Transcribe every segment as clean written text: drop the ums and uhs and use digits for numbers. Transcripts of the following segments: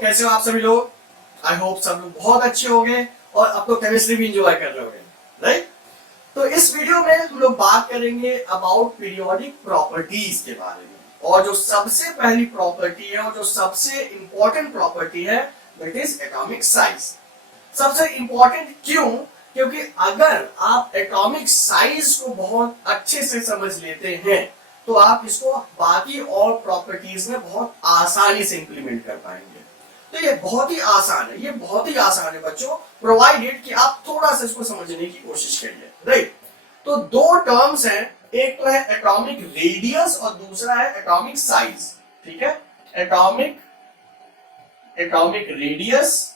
कैसे हो आप सभी लोग? आई होप सब लोग बहुत अच्छे होंगे और अब तो केमिस्ट्री भी इंजॉय कर रहे होंगे, राइट? तो इस वीडियो में हम लोग बात करेंगे अबाउट पीरियोडिक प्रॉपर्टीज के बारे में, और जो सबसे पहली प्रॉपर्टी है और जो सबसे इंपॉर्टेंट प्रॉपर्टी है दैट इज एटॉमिक साइज। सबसे इंपॉर्टेंट क्यों? क्योंकि अगर आप एटॉमिक साइज को बहुत अच्छे से समझ लेते हैं तो आप इसको बाकी और प्रॉपर्टीज में बहुत आसानी से इंप्लीमेंट कर पाएंगे। तो ये बहुत ही आसान है, ये बहुत ही आसान है बच्चों, प्रोवाइडेड कि आप थोड़ा सा इसको समझने की कोशिश करिए, राइट? तो दो टर्म्स हैं, एक तो है एटॉमिक रेडियस और दूसरा है एटॉमिक साइज, ठीक है? एटॉमिक रेडियस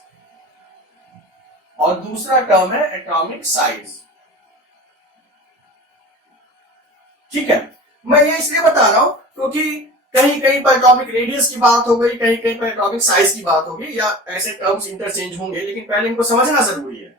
और दूसरा टर्म है एटॉमिक साइज, ठीक है? मैं ये इसलिए बता रहा हूं क्योंकि कहीं कहीं पर एटॉमिक रेडियस की बात हो गई, कहीं कहीं पर एटॉमिक साइज की बात होगी, या ऐसे टर्म्स इंटरचेंज होंगे, लेकिन पहले इनको समझना जरूरी है।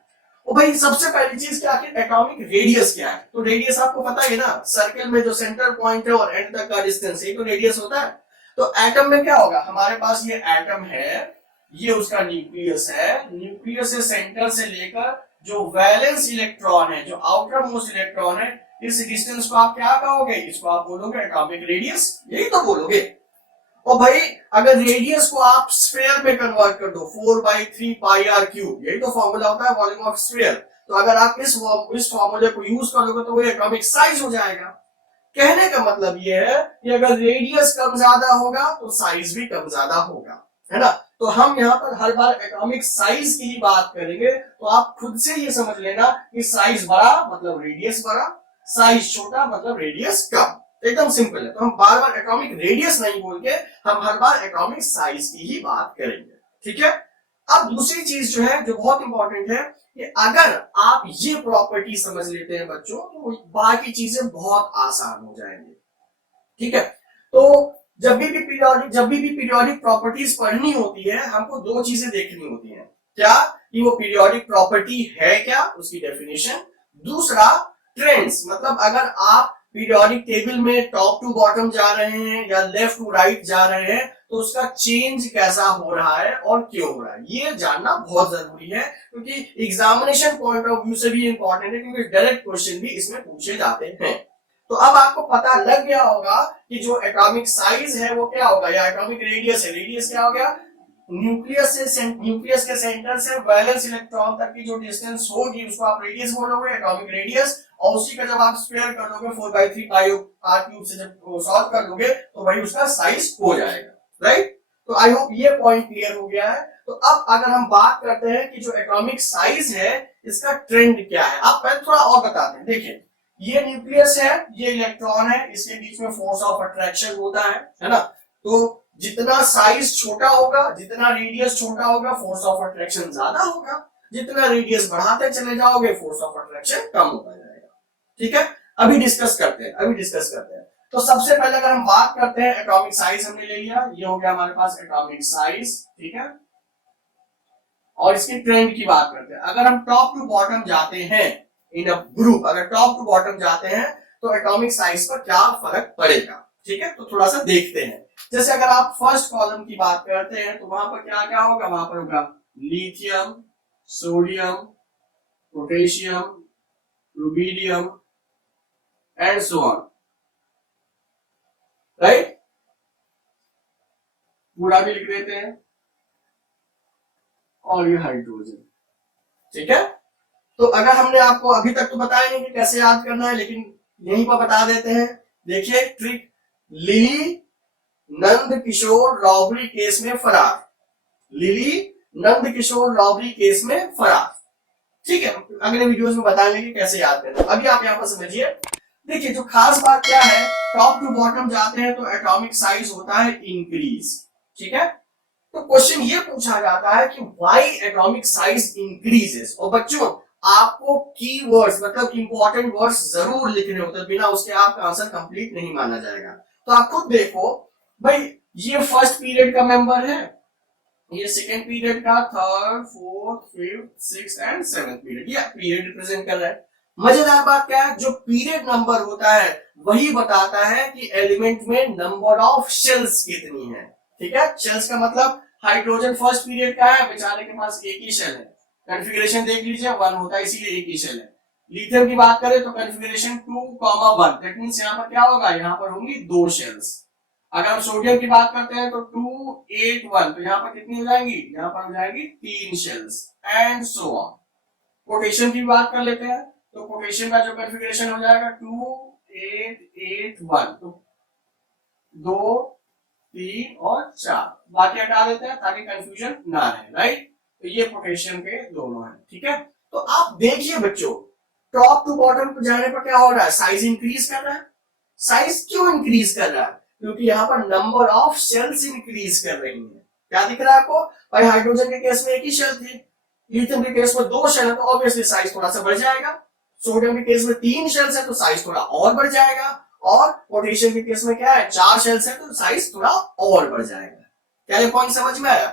और भाई सबसे पहली चीज क्या है, एटॉमिक रेडियस क्या है? तो रेडियस आपको पता है ना, सर्कल में जो सेंटर पॉइंट है और एंड तक का डिस्टेंस, ये तो रेडियस होता है। तो एटम में क्या होगा, हमारे पास ये एटम है, ये उसका न्यूक्लियस है, न्यूक्लियस से सेंटर से लेकर जो वैलेंस इलेक्ट्रॉन है, जो आउटर मोस्ट इलेक्ट्रॉन है, इस डिस्टेंस को आप क्या कहोगे? इसको आप बोलोगे एटॉमिक रेडियस, यही तो बोलोगे। और भाई अगर रेडियस को आप स्फीयर में कन्वर्ट कर दो, 4/3 पाई आर क्यूब, यही तो फॉर्मूला होता है वॉल्यूम ऑफ स्फीयर। तो अगर आप इस फॉर्मूले को यूज करोगे तो वो एटॉमिक साइज हो जाएगा। कहने का मतलब ये है कि अगर रेडियस कम ज्यादा होगा तो साइज भी कम ज्यादा होगा, है ना? तो हम यहाँ पर हर बार एटॉमिक साइज की ही बात करेंगे, तो आप खुद से ये समझ लेना कि साइज बड़ा मतलब रेडियस बड़ा, साइज छोटा मतलब रेडियस कम। एकदम सिंपल है। तो हम बार बार एटॉमिक रेडियस नहीं बोल के हम हर बार एटॉमिक साइज की ही बात करेंगे, ठीक है? अब दूसरी चीज जो है, जो बहुत इंपॉर्टेंट है, कि अगर आप ये प्रॉपर्टी समझ लेते हैं बच्चों तो बाकी चीजें बहुत आसान हो जाएंगी, ठीक है? तो जब भी पीरियोडिक प्रॉपर्टीज पढ़नी होती है, हमको दो चीजें देखनी होती हैं। क्या? कि वो पीरियोडिक प्रॉपर्टी है क्या, उसकी डेफिनेशन। दूसरा ट्रेंड्स, मतलब अगर आप पीरियोडिक टेबल में टॉप टू बॉटम जा रहे हैं या लेफ्ट टू राइट जा रहे हैं तो उसका चेंज कैसा हो रहा है और क्यों हो रहा है, ये जानना बहुत जरूरी है, क्योंकि एग्जामिनेशन पॉइंट ऑफ व्यू से भी इंपॉर्टेंट है, क्योंकि डायरेक्ट क्वेश्चन भी इसमें पूछे जाते हैं। तो अब आपको पता लग गया होगा कि जो एटॉमिक साइज है वो क्या होगा, या एटॉमिक रेडियस है, रेडियस क्या हो गया? न्यूक्लियस के सेंटर से वैलेंस इलेक्ट्रॉन तक की जो डिस्टेंस होगी उसको आप रेडियस बोलोगे, एटॉमिक रेडियस। और उसी का जब आप स्क्वायर कर दोगे 4/3 पाई आर क्यूब से जब सॉल्व कर दोगे तो वही उसका साइज हो जाएगा, राइट? तो आई होप ये पॉइंट क्लियर हो गया है। तो अब अगर हम बात करते हैं कि जो एटॉमिक साइज है इसका ट्रेंड क्या है, आप पहले थोड़ा और बताते हैं। देखिए ये न्यूक्लियस है, ये इलेक्ट्रॉन है, इसके बीच में फोर्स ऑफ अट्रैक्शन होता है ना? तो जितना साइज छोटा होगा, जितना रेडियस छोटा होगा, फोर्स ऑफ अट्रैक्शन ज्यादा होगा। जितना रेडियस बढ़ाते चले जाओगे फोर्स ऑफ अट्रैक्शन कम होता जाएगा, ठीक है? अभी डिस्कस करते हैं। तो सबसे पहले अगर हम बात करते हैं एटॉमिक साइज, हमने ले लिया, ये हो गया हमारे पास एटॉमिक साइज, ठीक है? और इसके ट्रेंड की बात करते हैं। अगर हम टॉप टू बॉटम जाते हैं इन अ ग्रुप, अगर टॉप टू बॉटम जाते हैं तो एटॉमिक साइज पर क्या फर्क पड़ेगा, ठीक है? तो थोड़ा सा देखते हैं। जैसे अगर आप फर्स्ट कॉलम की बात करते हैं तो वहां पर क्या क्या होगा? वहां पर होगा lithium, sodium, potassium, rubidium and so on, right? पूरा भी लिख देते हैं, और ये हाइड्रोजन, ठीक है? तो अगर हमने आपको अभी तक तो बताया नहीं कि कैसे याद करना है, लेकिन यहीं पर बता देते हैं। देखिए trick, lily Nand Kishore robbery case में फरार, lily Nand Kishore robbery case में फरार, ठीक है? अगले वीडियोस में बताएंगे कि कैसे याद करना। अभी आप यहां पर समझिए। देखिए जो खास बात क्या है, टॉप टू बॉटम जाते हैं तो एटॉमिक साइज होता है इंक्रीज, ठीक है? तो क्वेश्चन ये पूछा जाता है कि व्हाई एटॉमिक साइज इंक्रीजेस। और बच्चों आपको कीवर्ड्स मतलब इंपॉर्टेंट वर्ड्स जरूर लिखने होते हैं, बिना उसके आपका आंसर कंप्लीट नहीं माना जाएगा। तो आप खुद देखो भाई, ये फर्स्ट पीरियड का मेंबर है, ये सेकंड पीरियड का, third, fourth, fifth, sixth and seventh period, ये पीरियड रिप्रेजेंट कर रहा है। मजेदार बात क्या है, जो पीरियड नंबर होता है वही बताता है कि एलिमेंट में नंबर ऑफ शेल्स कितनी है, ठीक है? शेल्स का मतलब हाइड्रोजन फर्स्ट पीरियड का है, बेचारे के पास एक ही शेल है, कॉन्फ़िगरेशन देख लीजिए 1 होता है इसीलिए एक ही शेल है। लिथियम की बात करें तो कॉन्फ़िगरेशन 2,1, दैट मींस यहां पर क्या होगा, यहां पर होंगी 2 शेल्स। अगर हम सोडियम की बात करते हैं तो 281, तो यहां पर कितनी हो जाएंगी, यहां पर हो जाएगी 3 shells and so on. Potassium की बात कर लेते हैं तो पोटेशियम का जो कॉन्फ़िगरेशन हो जाएगा 2881, तो 2 3 और 4, बाकी हटा देते हैं ताकि कंफ्यूजन ना रहे, राइट। तो ये पोटेशियम के दोनों हैं, ठीक है। तो आप देखिए बच्चों, टॉप टू बॉटम पर जाने पर क्या हो रहा है, साइज इंक्रीज कर रहा है। साइज क्यों इंक्रीज कर रहा है, क्योंकि यहाँ पर नंबर ऑफ शेल्स इंक्रीज कर रही है। क्या दिख रहा है आपको भाई, हाइड्रोजन के केस में एक ही शेल थी, लिथियम के केस में 2 शेल है तो ऑब्वियसली साइज थोड़ा सा बढ़ जाएगा। सोडियम के केस में 3 शेल्स है तो साइज थोड़ा और बढ़ जाएगा, और पोटेशियम के केस में क्या है, 4 शेल्स है तो साइज थोड़ा और बढ़ जाएगा। क्या ये पॉइंट समझ में आया?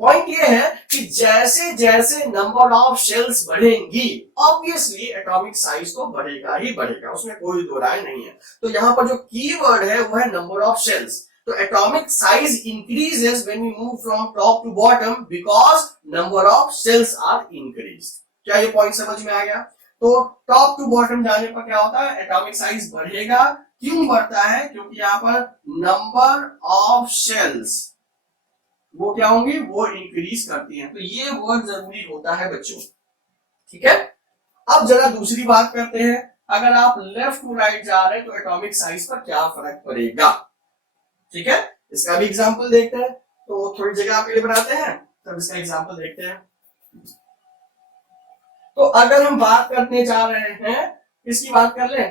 पॉइंट ये है कि जैसे जैसे नंबर ऑफ शेल्स बढ़ेंगी ऑब्वियसली एटॉमिक साइज तो बढ़ेगा ही बढ़ेगा, उसमें कोई दो राय नहीं है। तो यहाँ पर जो कीवर्ड है वो है नंबर ऑफ शेल्स। तो atomic size increases when we move from top to bottom because number of shells are increased. क्या ये पॉइंट समझ में आ गया? तो टॉप टू बॉटम जाने पर क्या होता है, एटॉमिक साइज बढ़ेगा। क्यों बढ़ता है? क्योंकि यहाँ पर नंबर ऑफ शेल्स वो क्या होंगी, वो इंक्रीज करती हैं। तो ये वर्ड जरूरी होता है बच्चों, ठीक है। अब जरा दूसरी बात करते हैं, अगर आप लेफ्ट टू राइट जा रहे हैं तो एटॉमिक साइज पर क्या फर्क पड़ेगा, ठीक है। इसका भी एग्जांपल देखते हैं, तो थोड़ी जगह आपके लिए बनाते हैं तब इसका एग्जांपल देखते हैं। तो अगर हम बात करने जा रहे हैं, किसकी बात कर ले,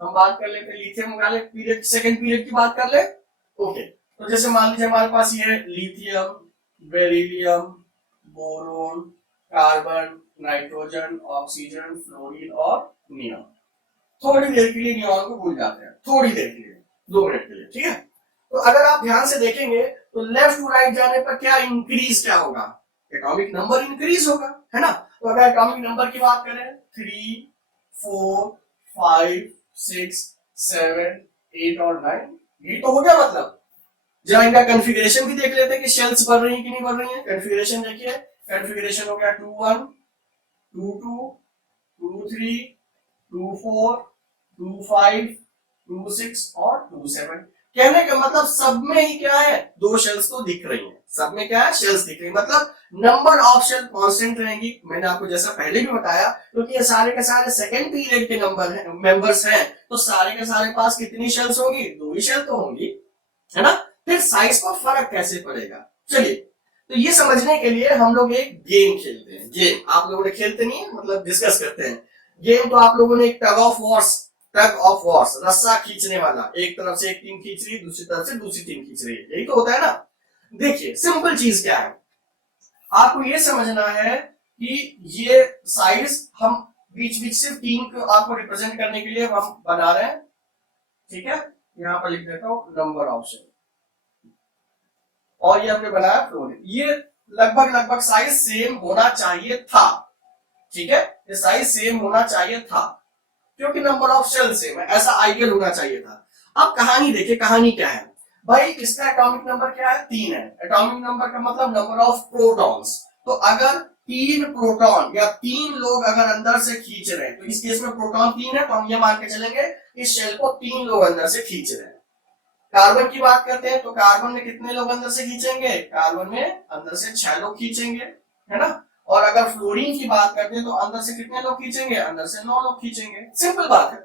हम बात कर लेते हैं लिथियम वाले पीरियड, सेकंड पीरियड की बात कर ले। ओके, तो जैसे मान लीजिए हमारे पास ये है lithium, beryllium, boron, carbon, nitrogen, oxygen, fluorine और नियॉन। थोड़ी देर के लिए नियॉन को भूल जाते हैं, थोड़ी देर के लिए, 2 मिनट के लिए, ठीक है। तो अगर आप ध्यान से देखेंगे तो लेफ्ट टू राइट जाने पर क्या इंक्रीज, क्या होगा, एटॉमिक नंबर इंक्रीज होगा, है ना। तो अगर एटॉमिक नंबर की बात करें 3, 4, 5, 6, 7, 8 और 9, ये तो हो गया। मतलब जरा इनका कॉन्फ़िगरेशन भी देख लेते हैं कि शेल्स बढ़ रही है कि नहीं बढ़ रही है। कॉन्फ़िगरेशन देखिए, कॉन्फ़िगरेशन हो गया 2-1, 2-2, 2-3, 2-4, 2-5, 2-6 और 2-7। कहने का मतलब सब में ही क्या है, 2 शेल्स तो दिख रही हैं, सब में क्या है, शेल्स दिख रही है। मतलब नंबर ऑफ शेल कांस्टेंट रहेंगी। मैंने आपको जैसा पहले भी बताया, क्योंकि ये सारे के सारे सेकंड पीरियड के नंबर हैं, मेंबर्स हैं, तो सारे के सारे पास कितनी शेल्स होंगी, 2 ही शेल तो होंगी, है ना। फिर साइज पर फर्क कैसे पड़ेगा, चलिए तो ये समझने के लिए हम लोग एक गेम खेलते हैं। गेम आप लोगों ने खेलते नहीं है, मतलब डिस्कस करते हैं। गेम तो आप लोगों ने एक टग ऑफ वॉर्स, रस्सा खींचने वाला, एक तरफ से एक टीम खींच रही है, दूसरी तरफ से दूसरी टीम खींच रही है, यही तो होता है ना। देखिए सिंपल चीज क्या है, आपको ये समझना है कि ये साइज हम बीच बीच से टीम को आपको रिप्रेजेंट करने के लिए हम बना रहे हैं, ठीक है। यहां पर लिख देता हूं नंबर ऑफ शेल, और ये हमने बनाया फ्लोरीन। ये लगभग साइज सेम होना चाहिए था, ठीक है, ये साइज सेम होना चाहिए था क्योंकि नंबर ऑफ शेल सेम है, ऐसा आइडियल होना चाहिए था। अब कहानी देखिए, कहानी क्या है भाई, इसका एटॉमिक नंबर क्या है, 3 है। एटॉमिक नंबर का मतलब नंबर ऑफ प्रोटॉन्स। तो अगर 3 प्रोटॉन या 3 लोग अगर अंदर से खींच रहे हैं, तो इस केस में प्रोटॉन 3 है, तो हम ये मान के चलेंगे इस शेल को 3 लोग अंदर से खींच रहे हैं। कार्बन की बात करते हैं तो कार्बन में कितने लोग अंदर से खींचेंगे, कार्बन में अंदर से 6 लोग खींचेंगे, है ना। और अगर फ्लोरीन की बात करते हैं तो अंदर से कितने लोग खींचेंगे, अंदर से 9 लोग खींचेंगे। सिंपल बात है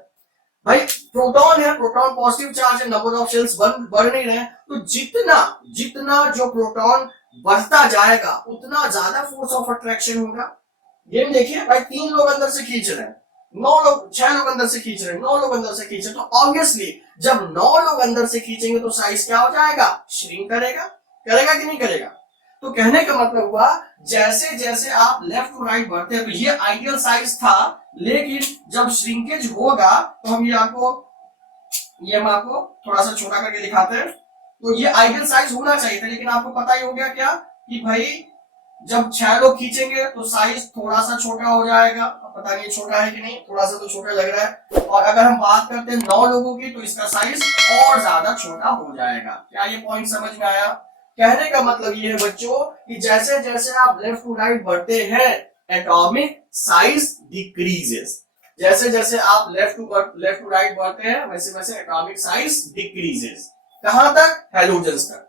भाई, प्रोटॉन है, प्रोटॉन पॉजिटिव चार्ज है, नंबर ऑफ शेल्स बढ़ नहीं रहे, तो जितना जो प्रोटॉन बढ़ता जाएगा उतना ज्यादा फोर्स ऑफ अट्रैक्शन होगा। गेम देखिए भाई, 3 लोग अंदर से खींच रहे हैं, 6 लोग अंदर से खींच रहे हैं, 9 लोग अंदर से खींच रहे हैं, तो ऑब्वियसली जब 9 लोग अंदर से खींचेंगे तो साइज क्या हो जाएगा, श्रिंक करेगा कि नहीं करेगा। तो कहने का मतलब हुआ जैसे जैसे आप लेफ्ट टू राइट बढ़ते हैं, तो ये आइडियल साइज था, लेकिन जब श्रिंकेज होगा तो हम हम आपको थोड़ा सा छोटा करके दिखाते हैं। तो ये आइडियल साइज होना चाहिए था, लेकिन आपको पता ही हो गया क्या कि भाई जब 6 लोग खींचेंगे तो साइज थोड़ा सा छोटा हो जाएगा। पता नहीं छोटा है कि नहीं, थोड़ा सा तो छोटा लग रहा है। और अगर हम बात करते हैं 9 लोगों की तो इसका साइज और ज्यादा छोटा हो जाएगा। क्या ये पॉइंट समझ में आया? कहने का मतलब ये है बच्चों कि जैसे जैसे आप लेफ्ट टू राइट बढ़ते हैं एटॉमिक साइज डिक्रीजेस। जैसे जैसे आप लेफ्ट टू राइट बढ़ते हैं वैसे वैसे एटॉमिक साइज डिक्रीजेस। कहां तक? हैलोजन्स तक।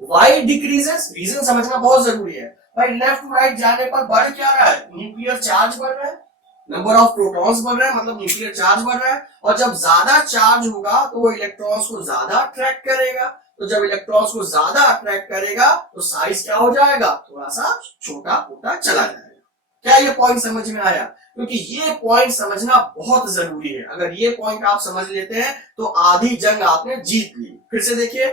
Y decreases? रीजन समझना बहुत जरूरी है। भाई लेफ्ट टू राइट जाने पर बढ़ क्या रहा है? न्यूक्लियर चार्ज बढ़ रहा है, नंबर ऑफ प्रोटॉन्स बढ़ रहा है, मतलब न्यूक्लियर चार्ज बढ़ रहा है। और जब ज्यादा चार्ज होगा तो वो इलेक्ट्रॉन्स को ज्यादा अट्रैक्ट करेगा। तो जब इलेक्ट्रॉन्स को ज्यादा अट्रैक्ट करेगा तो साइज क्या हो जाएगा? थोड़ा सा छोटा होता चला जाएगा। क्या ये पॉइंट समझ में आया? क्योंकि ये पॉइंट समझना बहुत जरूरी है। अगर ये पॉइंट आप समझ लेते हैं तो आधी जंग आपने जीत ली। फिर से देखिए,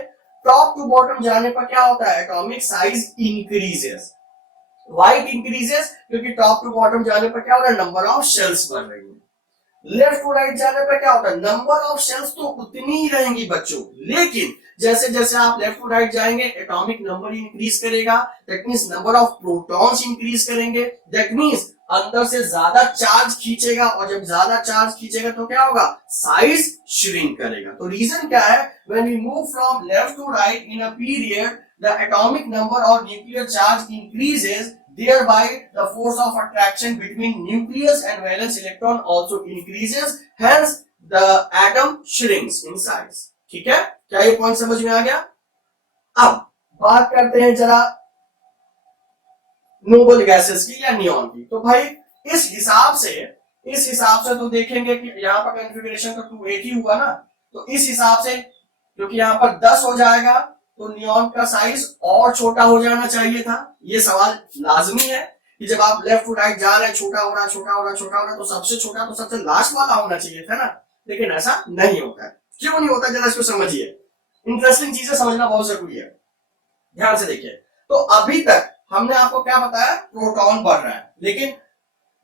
टॉप टू बॉटम जाने पर क्या होता है? Atomic size increases. Why it increases? क्योंकि टॉप टू बॉटम जाने पर क्या हो रहा है? नंबर ऑफ शेल्स बढ़ रही है। लेफ्ट टू राइट जाने पर क्या होता है? नंबर ऑफ शेल्स तो उतनी ही रहेंगी बच्चों, लेकिन जैसे जैसे आप लेफ्ट टू राइट जाएंगे एटॉमिक नंबर इंक्रीज करेगा। That means number of protons increase करेंगे। दैट मींस अंदर से ज्यादा चार्ज खींचेगा, और जब ज्यादा चार्ज खींचेगा तो क्या होगा? साइज श्रिंक करेगा। तो रीजन क्या है? When we move from left to right in a period the atomic number और nuclear charge increases, thereby the force of attraction between nucleus and valence electron also increases, hence the atom shrinks in size. ठीक है? क्या ये point समझ में आ गया? अब बात करते हैं जरा नोबल गैसेस की या नियॉन की। तो भाई इस हिसाब से तो देखेंगे कि यहाँ पर कॉन्फ़िगरेशन तो 2 ही हुआ ना, तो इस हिसाब से क्योंकि यहाँ पर 10 हो जाएगा तो नियॉन का साइज और छोटा हो जाना चाहिए था। ये सवाल लाजमी है कि जब आप लेफ्ट टू राइट जा रहे हैं छोटा हो रहा है तो सबसे छोटा तो सबसे लास्ट वाला होना चाहिए था ना, लेकिन ऐसा नहीं होता है। क्यों नहीं होता जरा इसको समझिए। इंटरेस्टिंग चीजें समझना बहुत जरूरी है, ध्यान से देखिए। तो अभी तक हमने आपको क्या बताया? प्रोटॉन बढ़ रहा है, लेकिन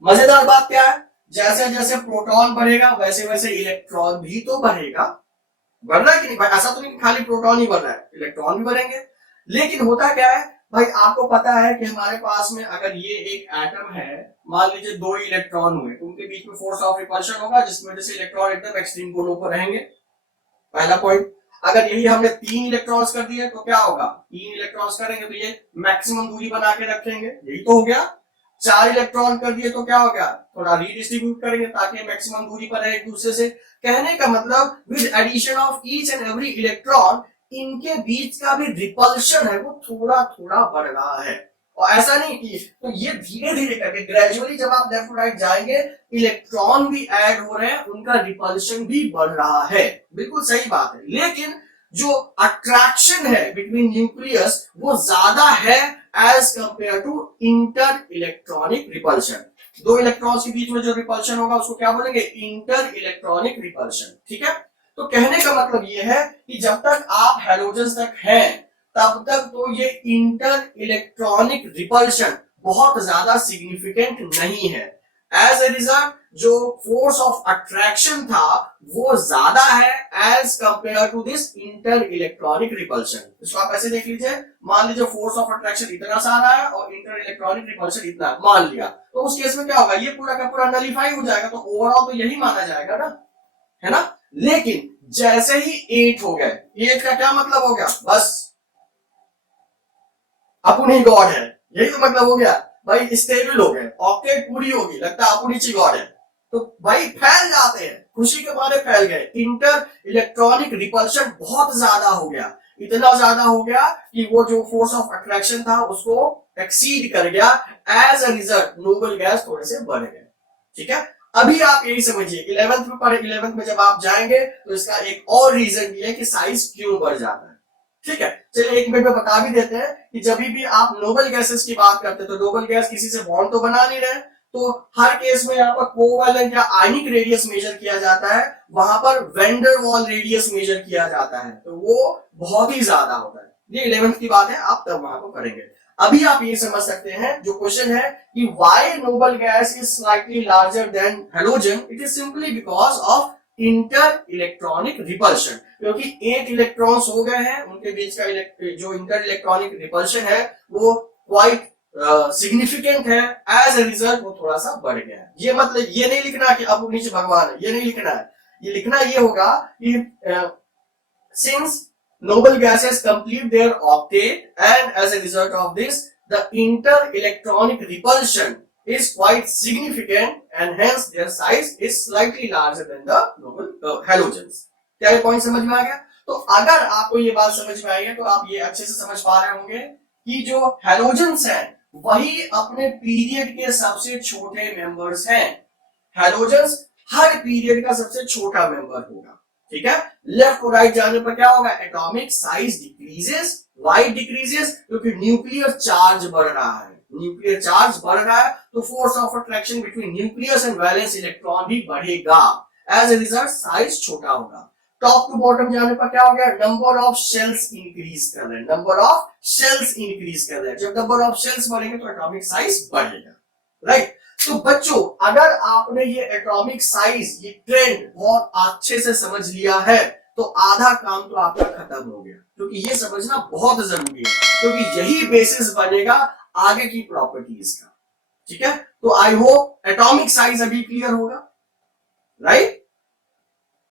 मजेदार बात क्या है? जैसे जैसे प्रोटॉन बढ़ेगा वैसे वैसे इलेक्ट्रॉन भी तो बढ़ेगा। बढ़ रहा है कि नहीं भाई? ऐसा तो नहीं खाली प्रोटॉन ही बढ़ रहा है, इलेक्ट्रॉन भी बढ़ेंगे। लेकिन होता क्या है भाई, आपको पता है कि हमारे पास में अगर ये एक एटम है, मान लीजिए 2 इलेक्ट्रॉन हुए, तो उनके बीच में फोर्स ऑफ रिपल्शन होगा जिसकी वजह से इलेक्ट्रॉन एकदम एक्सट्रीम कोनों पर रहेंगे। पहला पॉइंट। अगर यही हमने 3 इलेक्ट्रॉन्स कर दिए तो क्या होगा? 3 इलेक्ट्रॉन्स करेंगे तो ये मैक्सिमम दूरी बना के रखेंगे, यही तो हो गया। 4 इलेक्ट्रॉन कर दिए तो क्या हो गया? थोड़ा रीडिस्ट्रीब्यूट करेंगे ताकि मैक्सिमम दूरी पर रहे एक दूसरे से। कहने का मतलब with addition of each and every electron इनके बीच का भी रिपल्शन है वो थोड़ा थोड़ा बढ़ रहा है। और ऐसा नहीं कि तो ये धीरे धीरे करके ग्रेजुअली जब आप लेफ्ट टू राइट जाएंगे इलेक्ट्रॉन भी ऐड हो रहे हैं, उनका रिपल्शन भी बढ़ रहा है। बिल्कुल सही बात है, लेकिन जो अट्रैक्शन है बिटवीन न्यूक्लियस वो ज्यादा है as compared to inter electronic repulsion. 2 electrons के बीच में जो रिपल्शन होगा उसको क्या बोलेंगे? Inter electronic repulsion. ठीक है? तो कहने का मतलब यह है कि जब तक आप हैलोजन्स तक हैं तब तक तो ये इंटर इलेक्ट्रॉनिक रिपल्शन बहुत ज्यादा सिग्निफिकेंट नहीं है। एज ए रिजल्ट जो फोर्स ऑफ अट्रैक्शन था वो ज्यादा है as compared to this inter electronic repulsion. इसको आप ऐसे देख लीजिए, मान लीजिए फोर्स ऑफ अट्रैक्शन इतना सारा है और इंटर इलेक्ट्रॉनिक रिपल्शन इतना, मान लिया, तो उस केस में क्या होगा? ये पूरा का पूरा नलीफाई हो जाएगा, तो ओवरऑल तो यही माना जाएगा ना, है ना। लेकिन जैसे ही 8 हो गए, 8 का क्या मतलब हो गया? बस अपन ही गॉड है, यही तो मतलब हो गया भाई। स्टेबल हो गए, ऑक्टेट पूरी होगी, लगता है अपन ही गॉड है। तो भाई फैल जाते हैं, खुशी के मारे फैल गए। इंटर इलेक्ट्रॉनिक रिपल्शन बहुत ज्यादा हो गया, इतना ज्यादा हो गया कि वो जो फोर्स ऑफ अट्रैक्शन था उसको एक्सीड कर गया। As a result noble gas थोड़े से बढ़ गए। ठीक है? अभी आप यही समझिए 11th में पढ़े, 11th में जब आप जाएंगे तो इसका एक और रीजन भी है कि साइज क्यों बढ़ जाता है। ठीक है? चलिए 1 मिनट में बता भी देते हैं कि जब भी आप नोबल गैसेस की बात करते हैं तो नोबल गैस किसी से बॉन्ड तो बना नहीं रहे, तो हर केस में यहाँ पर कोवैलेंट या आयनिक रेडियस मेजर किया जाता है, वहां पर वेंडर वॉल रेडियस मेजर किया जाता है, तो वो बहुत ही ज्यादा होता है। ये 11th की बात है, आप तब वहां पर करेंगे। अभी आप ये समझ सकते हैं जो क्वेश्चन है कि why noble gas is slightly larger than halogen, it is simply because of inter electronic repulsion. क्योंकि 8 इलेक्ट्रॉन्स हो गए हैं, उनके बीच का जो इंटर इलेक्ट्रॉनिक रिपल्शन है वो क्वाइट सिग्निफिकेंट है। एज ए रिजल्ट वो थोड़ा सा बढ़ गया है। ये मतलब ये नहीं लिखना कि अब नीचे भगवान है, ये नहीं लिखना है। ये लिखना ये होगा कि since noble gases complete their octet, and as a result of this, the inter-electronic repulsion is quite significant, and hence their size is slightly larger than the noble halogens. क्या ये पॉइंट समझ में आ गया? तो अगर आपको ये बात समझ में आई है तो आप ये अच्छे से समझ पा रहे होंगे कि जो हैलोजेंस हैं वही अपने पीरियड के सबसे छोटे मेंबर्स हैं। हैलोजेंस हर पीरियड का सबसे छोटा मेंबर होगा, ठीक है। लेफ्ट को राइट जाने पर क्या होगा? Atomic size decreases, why decreases, क्योंकि न्यूक्लियर चार्ज बढ़ रहा है। न्यूक्लियर चार्ज बढ़ रहा है तो force of attraction between nucleus and valence electron भी बढ़ेगा। एज ए रिजल्ट साइज छोटा होगा। टॉप टू बॉटम जाने पर क्या हो गया? नंबर ऑफ शेल्स इंक्रीज कर रहे हैं, नंबर ऑफ शेल्स इंक्रीज कर रहे हैं। जब नंबर ऑफ शेल्स बढ़ेंगे तो एटॉमिक साइज बढ़ेगा, राइट। तो बच्चों अगर आपने ये एटॉमिक साइज, ये ट्रेंड बहुत अच्छे से समझ लिया है तो आधा काम तो आपका खत्म हो गया, क्योंकि ये समझना बहुत जरूरी है, क्योंकि यही बेसिस बनेगा आगे की प्रॉपर्टीज का, ठीक है। तो आई होप एटॉमिक साइज अभी क्लियर होगा, राइट।